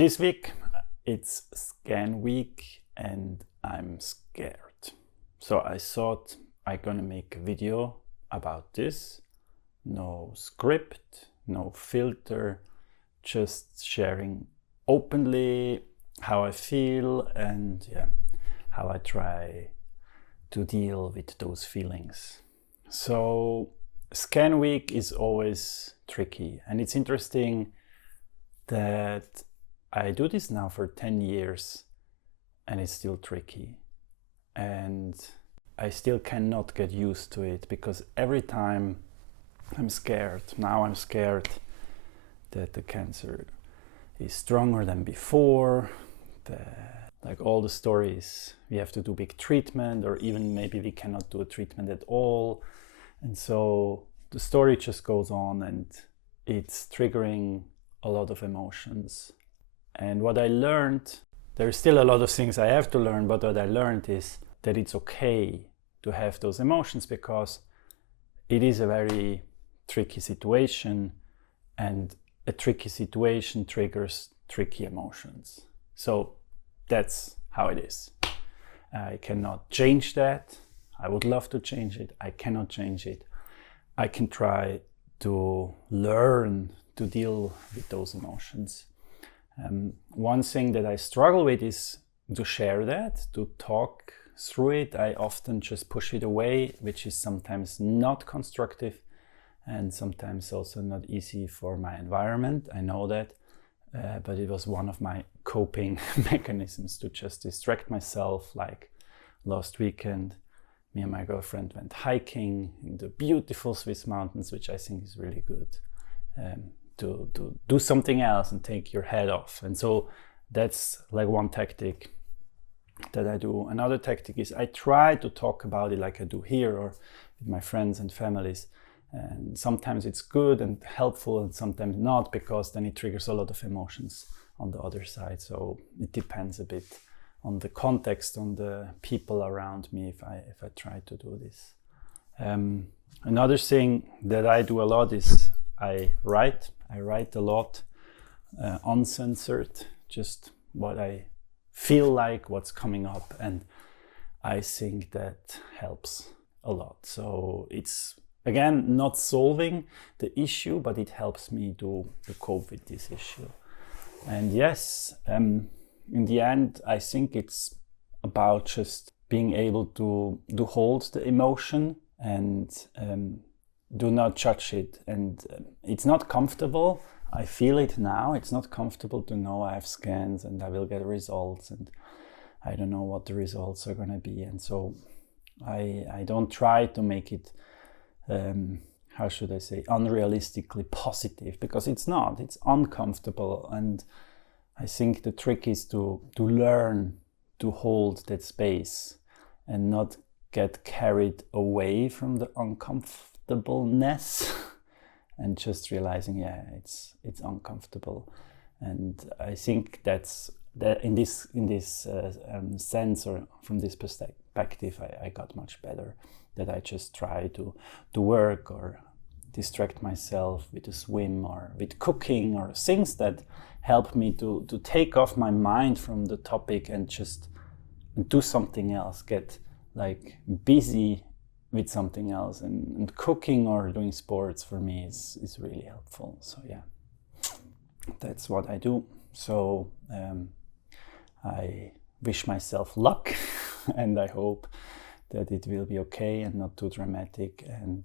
This week it's scan week and I'm scared. So I thought I'm gonna make a video about this. No script, no filter, just sharing openly how I feel and how I try to deal with those feelings. So scan week is always tricky, and it's interesting that I do this now for 10 years and it's still tricky, and I still cannot get used to it because every time I'm scared. Now I'm scared that the cancer is stronger than before, like all the stories, we have to do big treatment, or even maybe we cannot do a treatment at all. And so the story just goes on and it's triggering a lot of emotions. And what I learned, there's still a lot of things I have to learn, but what I learned is that it's okay to have those emotions because it is a very tricky situation, and a tricky situation triggers tricky emotions. So that's how it is. I cannot change that. I would love to change it. I cannot change it. I can try to learn to deal with those emotions. One thing that I struggle with is to share that, to talk through it. I often just push it away, which is sometimes not constructive and sometimes also not easy for my environment. I know that, but it was one of my coping mechanisms to just distract myself. Like last weekend, me and my girlfriend went hiking in the beautiful Swiss mountains, which I think is really good, to do something else and take your head off. And so that's like one tactic that I do. Another tactic is I try to talk about it like I do here or with my friends and families. And sometimes it's good and helpful and sometimes not, because then it triggers a lot of emotions on the other side. So it depends a bit on the context, on the people around me if I try to do this. Another thing that I do a lot is I write a lot, uncensored, just what I feel like, what's coming up, and I think that helps a lot. So it's again not solving the issue, but it helps me to cope with this issue. And yes, in the end, I think it's about just being able to hold the emotion and do not judge it. And it's not comfortable. I feel it now. It's not comfortable to know I have scans and I will get results, and I don't know what the results are going to be. And so I don't try to make it how should I say, unrealistically positive, because it's not. It's uncomfortable, and I think the trick is to learn to hold that space and not get carried away from the uncomfortableness and just realizing, it's uncomfortable. And I think that's that in this sense, or from this perspective, I got much better. That I just try to work or distract myself with a swim or with cooking or things that help me to take off my mind from the topic and just do something else, get like busy with something else, and cooking or doing sports for me is really helpful. So that's what I do. So I wish myself luck and I hope that it will be okay and not too dramatic. And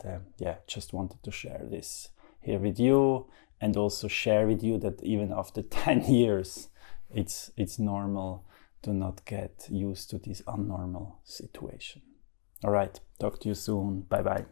just wanted to share this here with you, and also share with you that even after 10 years, it's normal to not get used to this unnormal situation. All right, talk to you soon. Bye-bye.